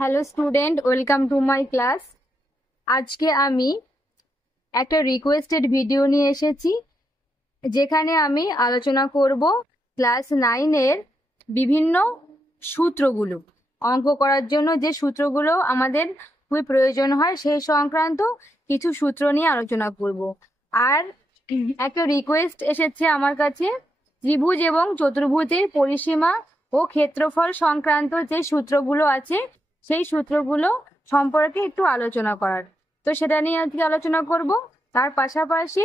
Hello student, welcome to my class. আজকে আমি একটা রিকোয়েস্টেড ভিডিও নিয়ে এসেছি, যেখানে আমি আলোচনা করব ক্লাস 9-এর বিভিন্ন সূত্রগুলো। অঙ্ক করার জন্য যে সূত্রগুলো আমাদের খুবই প্রয়োজন হয় সেই সংক্রান্ত কিছু সূত্র নিয়ে আলোচনা করব। আর একটা রিকোয়েস্ট এসেছে আমার কাছে, ত্রিভুজ এবং চতুর্ভুজের পরিসীমা ও ক্ষেত্রফল সংক্রান্ত যে সূত্রগুলো আছে সেই সূত্রগুলো সম্পর্কে একটু আলোচনা করার। তো সেটা নিয়ে আজকে আলোচনা করব। তার পাশাপাশি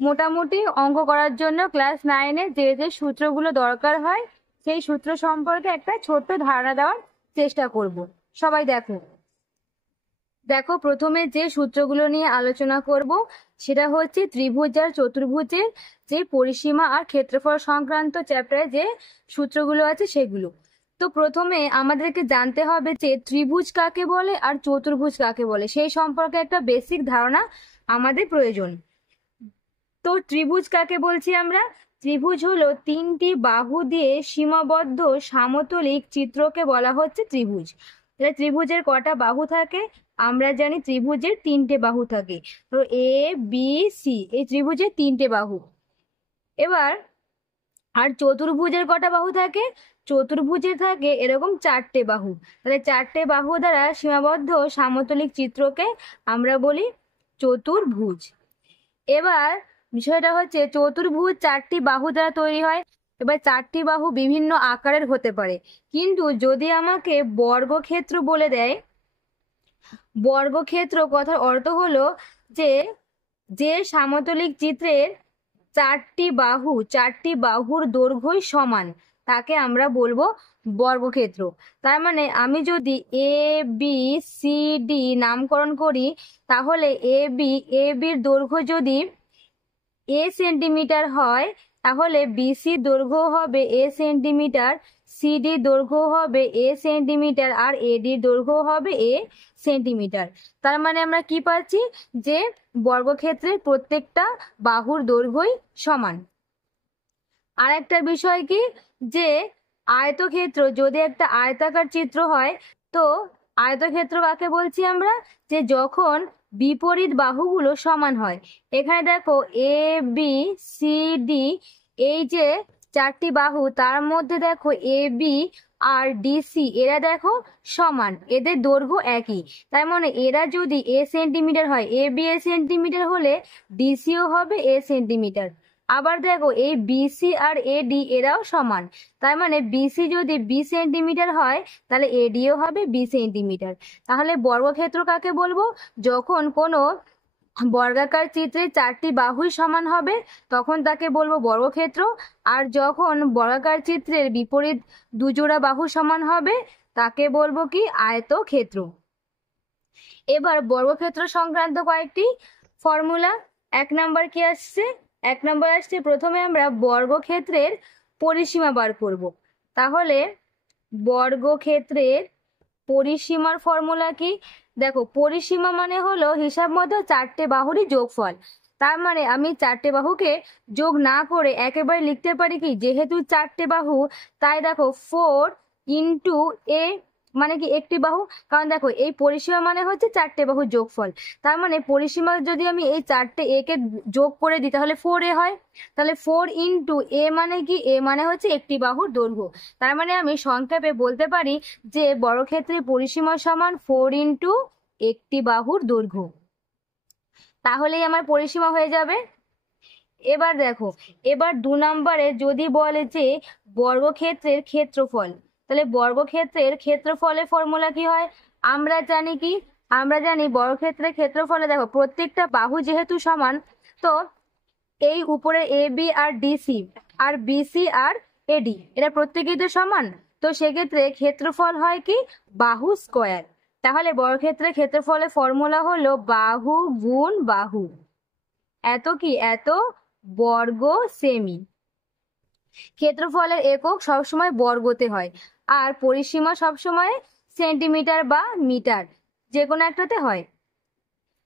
মোটামুটি অঙ্ক করার জন্য ক্লাস 9-এ যে যে সূত্রগুলো দরকার হয় সেই সূত্র সম্পর্কে একটা ছোট্ট ধারণা দেওয়ার চেষ্টা করব। সবাই দেখো দেখো প্রথমে যে সূত্রগুলো নিয়ে আলোচনা করব সেটা হচ্ছে ত্রিভুজ আর চতুর্ভুজের যে পরিসীমা আর ক্ষেত্রফল সংক্রান্ত চ্যাপ্টারে যে সূত্রগুলো আছে সেগুলো। তো প্রথমে আমাদেরকে জানতে হবে যে ত্রিভুজ কাকে বলে আর চতুর্ভুজ কাকে বলে, সেই সম্পর্কে একটা বেসিক ধারণা আমাদের প্রয়োজন। তো ত্রিভুজ কাকে বলছি আমরা? ত্রিভুজ হলো তিনটি বাহু দিয়ে সীমাবদ্ধ সমতলিক চিত্রকে বলা হচ্ছে ত্রিভুজ। তাহলে ত্রিভুজের কটা বাহু থাকে? আমরা জানি ত্রিভুজের তিনটে বাহু থাকে। তো এ বি সি এই ত্রিভুজের তিনটে বাহু। এবার আর চতুর্ভুজের কটা বাহু থাকে? চতুর্ভুজের থাকে এরকম চারটে বাহু। তাহলে চারটে বাহু দ্বারা সীমাবদ্ধ সমতলিক চিত্রকে আমরা বলি চতুর্ভুজ। এবার বিষয়টা হচ্ছে চতুর্ভুজ চারটি বাহু দ্বারা তৈরি হয়। এবার চারটি বাহু বিভিন্ন আকারের হতে পারে, কিন্তু যদি আমাকে বর্গক্ষেত্র বলে দেয়, বর্গক্ষেত্র কথার অর্থ হলো যে যে সমতলিক চিত্রের চারটি বাহুর দৈর্ঘ্যই সমান, তাকে আমরা বলবো বর্গক্ষেত্র। তার মানে আমি যদি এ বি সি ডি নামকরণ করি, তাহলে এ বির দৈর্ঘ্য যদি এ সেন্টিমিটার হয়, তাহলে বিসি দৈর্ঘ্য হবে এ সেন্টিমিটার, সিডি দৈর্ঘ্য হবে এ সেন্টিমিটার, আর এডির দৈর্ঘ্য হবে এ সেন্টিমিটার। তার মানে আমরা কি পাচ্ছি যে বর্গক্ষেত্রের প্রত্যেকটা বাহুর দৈর্ঘ্যই সমান। আর একটা বিষয় কি, যে আয়তক্ষেত্র যদি একটা আয়তাকার চিত্র হয়, তো আয়তক্ষেত্র কাকে বলছি আমরা? যে যখন বিপরীত বাহুগুলো সমান হয়। এখানে দেখো এ বি সি ডি এই যে চারটি বাহু, তার মধ্যে দেখো এ বি আর ডিসি এরা দেখো সমান, এদের দৈর্ঘ্য একই। তার মানে এরা যদি এ সেন্টিমিটার হয়, এ বি এ সেন্টিমিটার হলে ডিসিও হবে এ সেন্টিমিটার। আবার দেখো এই বিসি আর এডি এরাও সমান, তার মানে বিসি যদি বি সেন্টিমিটার হয় তাহলে এডিও হবে বি সেন্টিমিটার। তাহলে বর্গক্ষেত্র কাকে বলবো? যখন কোনো বর্গাকার চিত্রে চারটি বাহুই সমান হবে তখন তাকে বলবো বর্গক্ষেত্র। আর যখন বর্গাকার চিত্রের বিপরীত দুজোড়া বাহু সমান হবে তাকে বলবো কি? আয়তক্ষেত্র। এবার বর্গক্ষেত্র সংক্রান্ত কয়েকটি ফর্মুলা। এক নাম্বার কি আসছে? এক নাম্বার আসছে প্রথমে আমরা বর্গক্ষেত্রের পরিসীমা বার করব। তাহলে বর্গক্ষেত্রের পরিসীমার ফর্মুলা কি? দেখো পরিসীমা মানে হলো হিসাব মতো চারটে বাহুরই যোগফল। তার মানে আমি চারটে বাহুকে যোগ না করে একেবারে লিখতে পারি কি, যেহেতু চারটে বাহু তাই দেখো 4 × এ মানে কি একটি বাহু। কারণ দেখো এই পরিসীমা মানে হচ্ছে চারটে বাহুর যোগফল। তার মানে পরিসীমা যদি আমি এই চারটে এ কে যোগ করে দিই তাহলে 4a হয়। তাহলে 4 × এ মানে কি? এ মানে হচ্ছে একটি বাহুর দৈর্ঘ্য। তার মানে আমি সংক্ষেপে বলতে পারি যে বর্গক্ষেত্রের পরিসীমা সমান 4 × একটি বাহুর দৈর্ঘ্য। তাহলেই আমার পরিসীমা হয়ে যাবে। এবার দেখো, এবার 2 নম্বরে যদি বলে যে বর্গক্ষেত্রের ক্ষেত্রফল, তাহলে বর্গক্ষেত্রের ক্ষেত্রফলের ফর্মুলা কি হয়? আমরা জানি কি? আমরা জানি বর্গক্ষেত্রের ক্ষেত্রফলে দেখো প্রত্যেকটা বাহু যেহেতু সমান, তো এই উপরে A B R DC R BC আর এডি এরা প্রত্যেকেই তো সমান। তো সেক্ষেত্রে ক্ষেত্রফল হয় কি? বাহু স্কোয়ার। তাহলে বর্গক্ষেত্রের ক্ষেত্রফলের ফর্মুলা হলো বাহু গুণ বাহু, এত কি? এত বর্গ সেমি। ক্ষেত্রফলের একক সবসময় বর্গতে হয়, আর পরিসীমা সবসময় সেন্টিমিটার বা মিটার যে কোনো একটাতে হয়,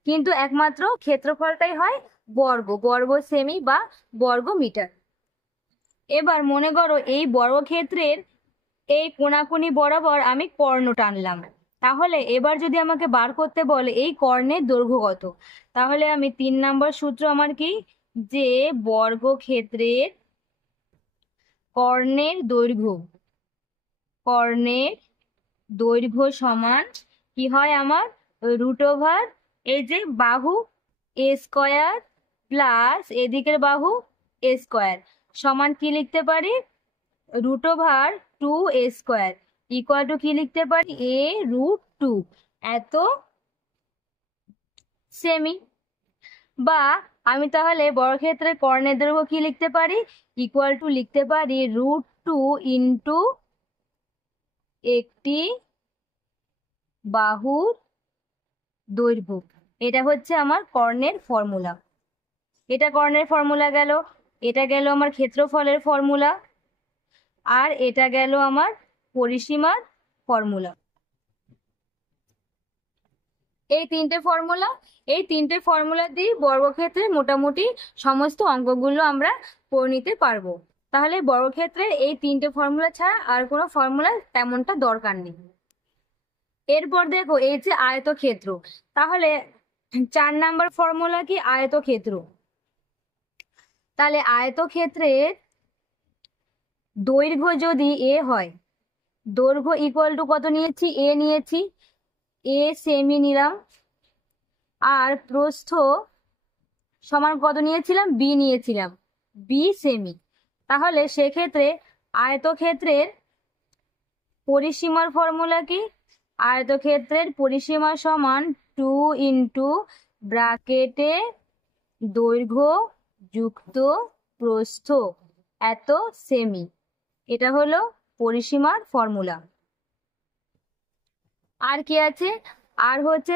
কিন্তু একমাত্র ক্ষেত্রফলটাই হয় বর্গ সেমি বা বর্গ মিটার। এবার মনে করো এই বর্গক্ষেত্রের এই কোণাকুনি বরাবর আমি কর্ণ টানলাম, তাহলে এবার যদি আমাকে বার করতে বলে এই কর্ণের দৈর্ঘ্য কত, তাহলে আমি 3 নম্বর সূত্র আমার কি, যে বর্গক্ষেত্রের কর্ণের দৈর্ঘ্য সমান কি হয় আমার, √, এই যে বাহু এ স্কয়ার প্লাস এদিকের বাহু এ স্কয়ার সমান কি লিখতে পারি, √2a² ইকুয়াল টু কি লিখতে পারি, a√2 এত সেমি। বা আমি তাহলে বর্গক্ষেত্রের কর্ণের দৈর্ঘ্য কি লিখতে পারি, ইকুয়াল টু লিখতে পারি √2 ইন্টু একটি বাহুর দৈর্ঘ্য। এটা হচ্ছে আমার কর্ণের ফর্মুলা। এটা কর্ণের ফর্মুলা গেল, এটা গেল আমার ক্ষেত্রফলের ফর্মুলা, আর এটা গেল আমার পরিসীমার ফর্মুলা। এই তিনটে ফর্মুলা দিয়ে বর্গক্ষেত্রের মোটামুটি সমস্ত অঙ্কগুলো আমরা করে নিতে পারবো। তাহলে বর্গক্ষেত্রের এই তিনটে ফর্মুলা ছাড়া আর কোনো ফর্মুলা তেমনটা দরকার নেই। এরপর দেখো এই যে আয়তক্ষেত্র, তাহলে 4 নম্বর ফর্মুলা কি, আয়তক্ষেত্র। তাহলে আয়তক্ষেত্রের দৈর্ঘ্য যদি এ হয়, দৈর্ঘ্য ইকুয়াল টু কত নিয়েছি, এ নিয়েছি, এ সেমি নিলাম, আর প্রস্থ সমান কত নিয়েছিলাম, বি নিয়েছিলাম, বি সেমি। তাহলে সেক্ষেত্রে আয়তক্ষেত্রের পরিসীমার ফর্মুলা কি, আয়তক্ষেত্রের পরিসীমা সমান 2 ইন্টু ব্র্যাকেটে দৈর্ঘ্য যুক্ত প্রস্থ এত সেমি। এটা হলো পরিসীমার ফর্মুলা। আর কি আছে, আর হচ্ছে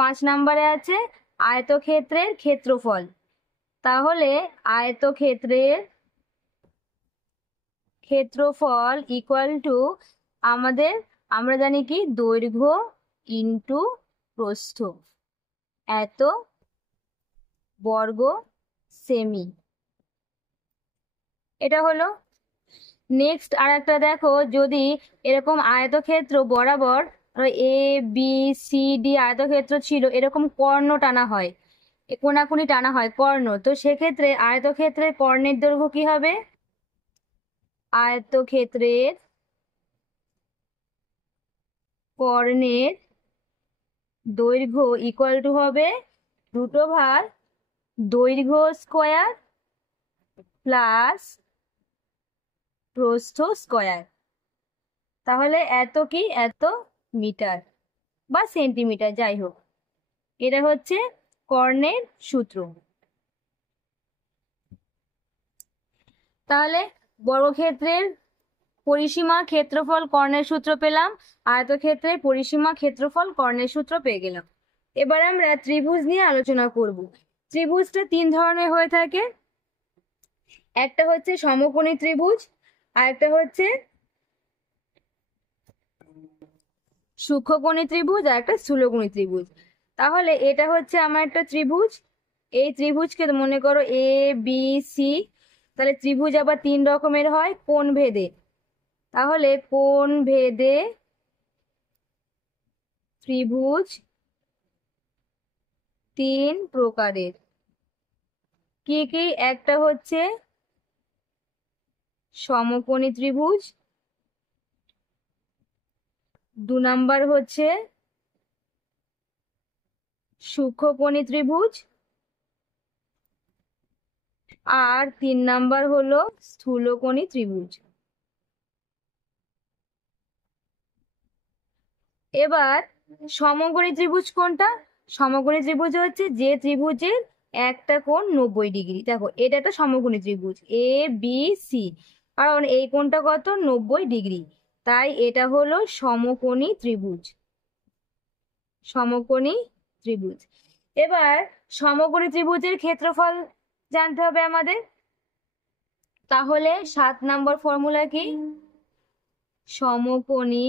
5 নম্বরে আছে আয়তক্ষেত্রের ক্ষেত্রফল। তাহলে আয়তক্ষেত্রের ক্ষেত্রফল ইকুয়াল টু আমরা জানি কি, দৈর্ঘ্য ইন্টু প্রস্থ এত বর্গ সেমি। এটা হলো। নেক্সট আর একটা দেখো, যদি এরকম আয়তক্ষেত্র বরাবর এ বি সি ডি আয়তক্ষেত্র ছিল, এরকম কর্ণ টানা হয়, কোনাকুনি টানা হয় কর্ণ, তো সেক্ষেত্রে আয়তক্ষেত্রের কর্ণের দৈর্ঘ্য কি হবে, আয়তক্ষেত্রের কর্ণের দৈর্ঘ্য ইকুয়াল টু হবে √, দৈর্ঘ্য স্কয়ার প্লাস প্রস্থ স্কয়ার। তাহলে এত কি, এত মিটার বা সেন্টিমিটার, যাই হোক, এটা হচ্ছে কর্ণের সূত্র। তাহলে বর্গক্ষেত্রের পরিসীমা ক্ষেত্রফল কর্ণের সূত্র পেলাম, আয়তক্ষেত্রের পরিসীমা ক্ষেত্রফল কর্ণের সূত্র পেয়ে গেলাম। এবার আমরা ত্রিভুজ নিয়ে আলোচনা করব। ত্রিভুজটা 3 ধরনের হয়ে থাকে, একটা হচ্ছে সমকোণী ত্রিভুজ, আর একটা হচ্ছে সূক্ষ্মকোণী ত্রিভুজ, আর একটা স্থূলকোণী ত্রিভুজ। তাহলে এটা হচ্ছে আমার একটা ত্রিভুজ, এই ত্রিভুজকে মনে করো এ বি সি। তাহলে ত্রিভুজ আবার 3 রকমের হয়, কোণ ভেদে। তাহলে কোণ ভেদে ত্রিভুজ 3 প্রকারের। কি কি, একটা হচ্ছে সমকোণী ত্রিভুজ, 2 নাম্বার হচ্ছে সূক্ষ্মকোণী ত্রিভুজ, আর 3 নাম্বার হলো স্থূলকোণী ত্রিভুজ। এবার সমকোণী ত্রিভুজ কোনটা, সমকোণী ত্রিভুজ হচ্ছে যে ত্রিভুজের একটা কোণ 90 ডিগ্রি। দেখো এটা একটা সমকোণী ত্রিভুজ এ বি সি, কারণ এই কোণটা কত, 90 ডিগ্রি, তাই এটা হলো সমকোণী ত্রিভুজ, সমকোণী ত্রিভুজ। এবার সমকোণী ত্রিভুজের ক্ষেত্রফল জানতে হবে আমাদের। তাহলে 7 নম্বর ফর্মুলা কি, সমকোণী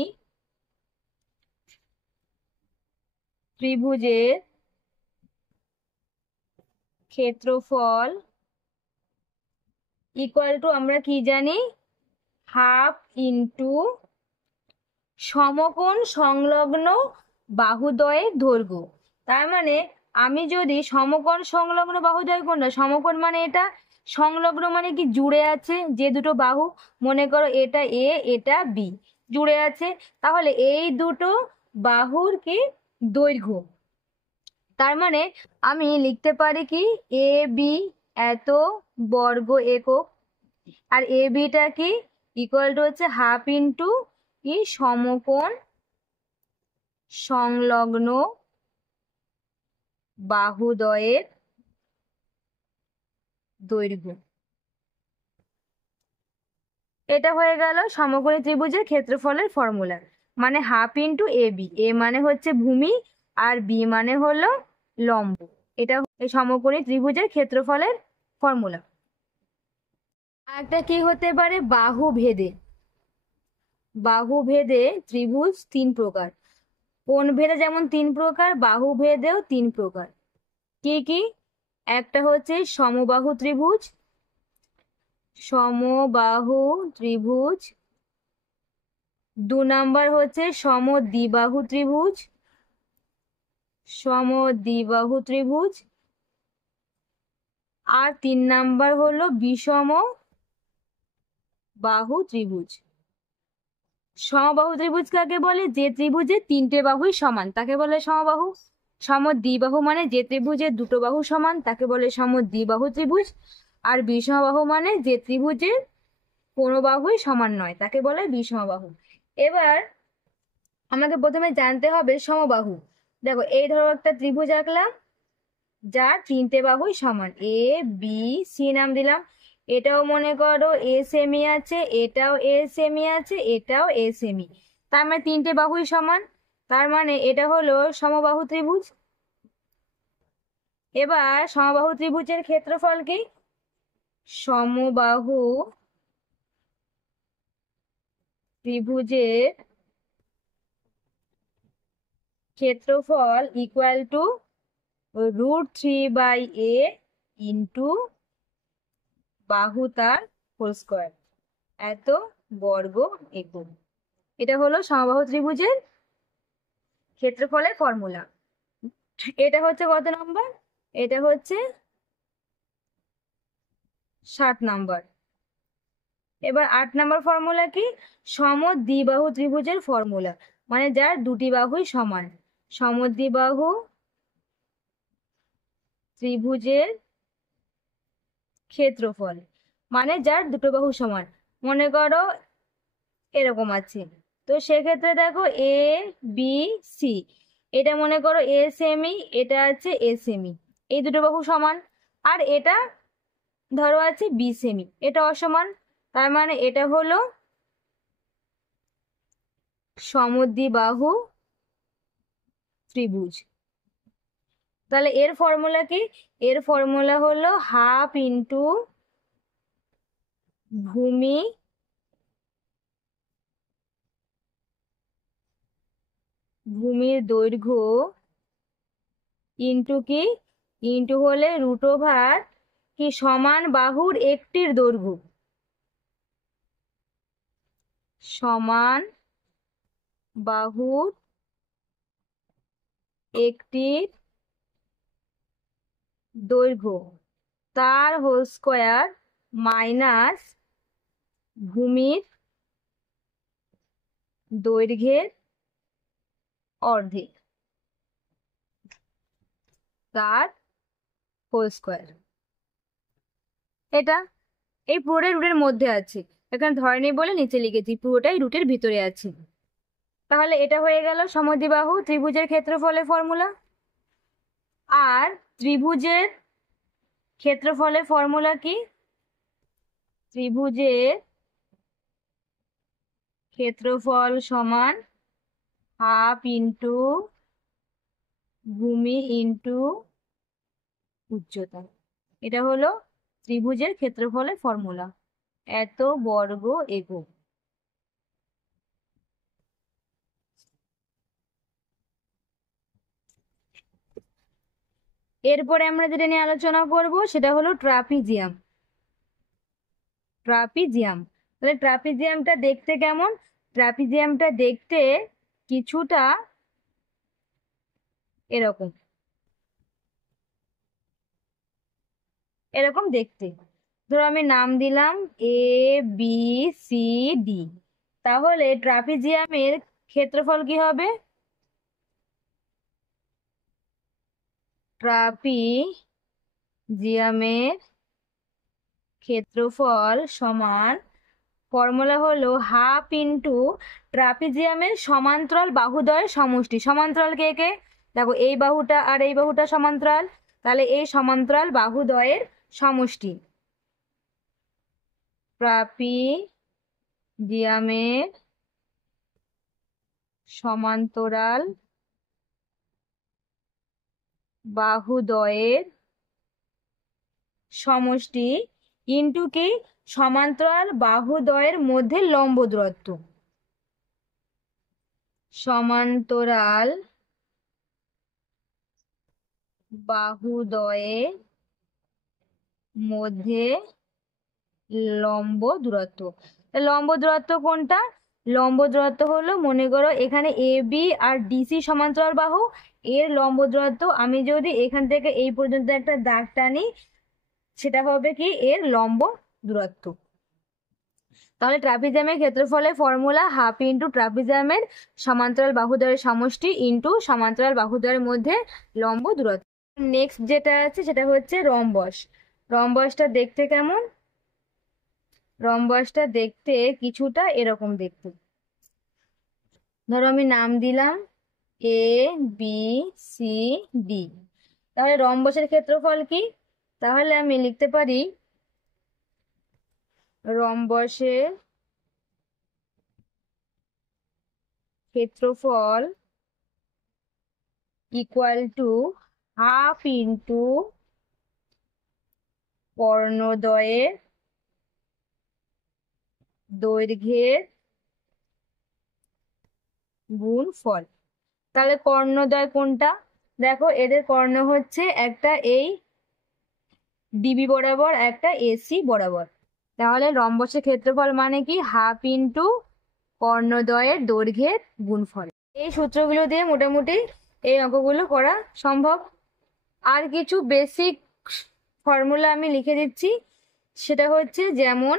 ত্রিভুজের ক্ষেত্রফল ইকুয়াল টু আমরা কি জানি, হাফ ইন্টু সমকোণ সংলগ্ন বাহুদ্বয়ের দৈর্ঘ্য। তার মানে আমি যদি সমকোণ সংলগ্ন বাহুদ্বয় কোনটা, সমকোণ মানে এটা, সংলগ্ন মানে কি জুড়ে আছে, যে দুটো বাহু, মনে করো এটা এ এটা বি, জুড়ে আছে, তাহলে এই দুটো বাহুর কি দৈর্ঘ্য। তার মানে আমি লিখতে পারি কি এ বি এত বর্গ একক, আর এ বিটা কি ইকুয়াল টু হচ্ছে হাফ ইন্টু কি সমকোণ সংলগ্ন বাহুদ্বয়ের দৈর্ঘ্য। এটা হয়ে গেল সমকোণী ত্রিভুজের ক্ষেত্রফলের ফর্মুলা, মানে হাফ ইন্টু এ বি, এ মানে হচ্ছে ভূমি আর বি মানে হলো লম্ব। এটা এই সমকোণী ত্রিভুজের ক্ষেত্রফলের ফর্মুলা। আরেকটা কি হতে পারে, বাহু ভেদে। বাহু ভেদে ত্রিভুজ তিন প্রকার, কোণ ভেদে যেমন তিন প্রকার, বাহু ভেদেও তিন প্রকার। কি কি? একটা হচ্ছে সমবাহু ত্রিভুজ, সমবাহু ত্রিভুজ। দু নাম্বার হচ্ছে সমদ্বিবাহু ত্রিভুজ, সমদ্বিবাহু ত্রিভুজ। আর তিন নাম্বার হলো বিষম বাহু ত্রিভুজ। সমবাহু ত্রিভুজ কাকে বলে? যে ত্রিভুজের তিনটে বাহুই সমান তাকে বলে সমবাহু। সমদ্বিবাহু মানে যে ত্রিভুজের দুটো বাহু সমান তাকে বলে সমদ্বিবাহু ত্রিভুজ। আর বিষমবাহু মানে যে ত্রিভুজের কোনো বাহুই সমান নয় তাকে বলে বিষমবাহু। এবার আমাকে প্রথমে জানতে হবে সমবাহু। দেখো এই ধরো একটা ত্রিভুজ আঁকলাম যার তিনটে বাহুই সমান, এ বি সি নাম দিলাম। এটাও মনে করো এ সেমি আছে, এটাও এ সেমি আছে, এটাও এ সেমি, তার মানে তিনটে বাহুই সমান, তার মানে এটা হলো সমবাহু ত্রিভুজ। এবার সমবাহু ত্রিভুজের ক্ষেত্রফল কি? সমবাহু ত্রিভুজের ক্ষেত্রফল ইকুয়াল টু √3/a ইন্টু বাহু তার হোল স্কোয়ার, এত বর্গ একক। এটা হলো সমবাহু ত্রিভুজের ক্ষেত্রফলের ফর্মুলা। এটা হচ্ছে কত নম্বর? এটা হচ্ছে 7 নম্বর। এবার 8 নম্বর ফর্মুলা কি? সমদ্বিবাহু ত্রিভুজের ফর্মুলা, মানে যার দুটি বাহুই সমান। সমদ্বিবাহু ত্রিভুজের ক্ষেত্রফল মানে যার দুটো বাহু সমান, মনে করো এরকম আছে, তো সেক্ষেত্রে দেখো এ বি সি, এটা মনে করো এ সেমি, এটা আছে এ সেমি, এই দুটো বাহু সমান। আর এটা ধরো আছে বি সেমি, এটা অসমান, তার মানে এটা হলো সমদ্বিবাহু ত্রিভুজ। তাহলে এর ফর্মুলা কি? এর ফর্মুলা হলো হাফ ইন্টু ভূমি ভূমির দৈর্ঘ্য ইন্টু কি, ইন্টু হলে √ওভার কি সমান বাহুর একটির দৈর্ঘ্য, সমান বাহুর একটির দৈর্ঘ্য তার হোল স্কোয়ার মাইনাস ভূমির দৈর্ঘ্যের অর্ধেক তার হোল স্কোয়ার। এটা এই পুরোটাই রুটের মধ্যে আছে, এখানে ধরেনি বলে নিচে লিখেছি, পুরোটাই রুটের ভিতরে আছে। তাহলে এটা হয়ে গেল সমদ্বিবাহু ত্রিভুজের ক্ষেত্রফলের ফর্মুলা। আর ত্রিভুজের ক্ষেত্রফলের ফর্মুলা কি? ত্রিভুজের ক্ষেত্রফল সমান হাফ ইন্টু ভূমি ইন্টু উচ্চতা। এটা হলো ত্রিভুজের ক্ষেত্রফলের ফর্মুলা, এত বর্গ একক। এরপরে আমরা যেটা নিয়ে আলোচনা করব সেটা হলো ট্রাপিজিয়াম। ট্রাপিজিয়াম, তাহলে ট্রাপিজিয়ামটা দেখতে কেমন? ট্রাপিজিয়ামটা দেখতে কিছুটা এরকম এরকম দেখতে। ধরো আমি নাম দিলাম এ বি সি ডি, তাহলে ট্রাপিজিয়ামের ক্ষেত্রফল কি হবে? ট্রাপিজিয়ামের ক্ষেত্রফল সমান, ফর্মুলা হলো হাফ ইন্টু ট্রাপিজিয়ামের সমান্তরাল বাহুদ্বয়ের সমষ্টি। সমান্তরাল কে কে? দেখো এই বাহুটা আর এই বাহুটা সমান্তরাল, তাহলে এই সমান্তরাল বাহুদ্বয়ের সমষ্টি। ট্রাপিজিয়ামের সমান্তরাল বাহুদ্বয়ের সমষ্টি ইন্টু কি? সমান্তরাল বাহুদ্বয়ের মধ্যে লম্ব দূরত্ব। সমান্তরাল বাহুদ্বয়ের মধ্যে লম্ব দূরত্ব। লম্ব দূরত্ব কোনটা? লম্ব দূরত্ব হলো, মনে করো এখানে এ বি আর ডিসি সমান্তরাল বাহু, এর লম্ব দূরত্ব আমি যদি এখান থেকে এই পর্যন্ত একটা দাগ টানি, সেটা হবে কি? এর লম্ব দূরত্ব। তাহলে ট্রাপিজিয়ামের ক্ষেত্রফলের ফর্মুলা হাফ ইন্টু ট্রাপিজিয়ামের সমান্তরাল বাহুদ্বয়ের সমষ্টি ইন্টু সমান্তরাল বাহুদ্বয়ের মধ্যে লম্ব দূরত্ব। নেক্সট যেটা আছে সেটা হচ্ছে রম্বস। রম্বসটা দেখতে কেমন? রম্বসটা দেখতে কিছুটা এরকম দেখতে। ধরো আমি নাম দিলাম এ বি সি ডি, তাহলে রম্বসের ক্ষেত্রফল কি? তাহলে আমি লিখতে পারি রম্বসের ক্ষেত্রফল ইকুয়াল টু হাফ ইন্টু কর্ণদ্বয়ের দৈর্ঘ্যের গুণফল। তাহলে কর্ণদ্বয় কোনটা? দেখো এদের কর্ণ হচ্ছে একটা এই ডিবি বরাবর, একটা এসি বরাবর। তাহলে রম্বসের ক্ষেত্রফল মানে কি? হাফ ইন্টু কর্ণদ্বয়ের দৈর্ঘ্যের গুণফল। এই সূত্রগুলো দিয়ে মোটামুটি এই অঙ্কগুলো করা সম্ভব। আর কিছু বেসিক ফর্মুলা আমি লিখে দিচ্ছি, সেটা হচ্ছে যেমন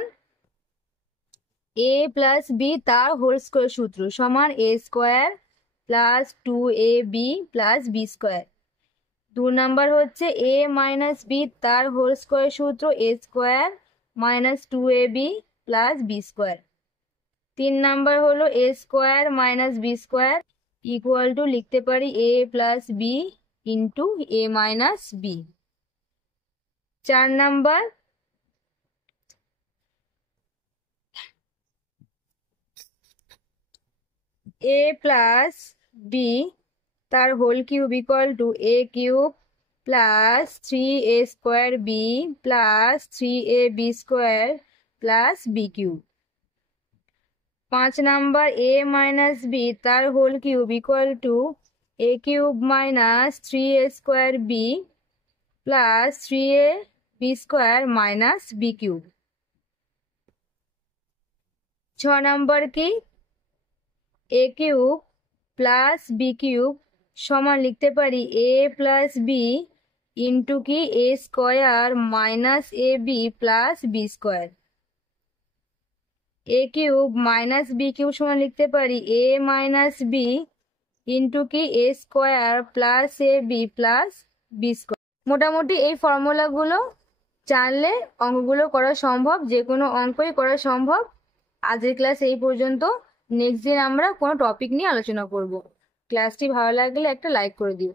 এ প্লাস বি তার হোল স্কোয়ার সূত্র সমান a square plus 2ab plus B square. 2 number হচ্ছে এ মাইনাস বি তার হোল স্কোয়ার সূত্র a square minus 2ab plus B square. 3 number হলো a square minus b square equal to লিখতে পারি a plus b into a minus b. 4 number a plus b তার whole cube equal to a cube plus 3a square b plus 3ab square plus b cube. 5 number a minus b তার whole cube equal to a cube minus 3a square b plus 3ab square minus b cube. 6 number কি? A cube plus b cube সমান লিখতে পারি a plus b into কি? A square minus a b plus B square. A cube minus b cube সমান লিখতে পারি a minus b into কি? A square plus A b plus B square. মোটামুটি এই ফর্মুলাগুলো জানলে অঙ্কগুলো করা সম্ভব, যে কোনো অঙ্কই করা সম্ভব। আজকের ক্লাস এই পর্যন্ত। নেক্সট দিন আমরা কোনো টপিক নিয়ে আলোচনা করব। ক্লাসটি ভালো লাগলে একটা লাইক করে দিও।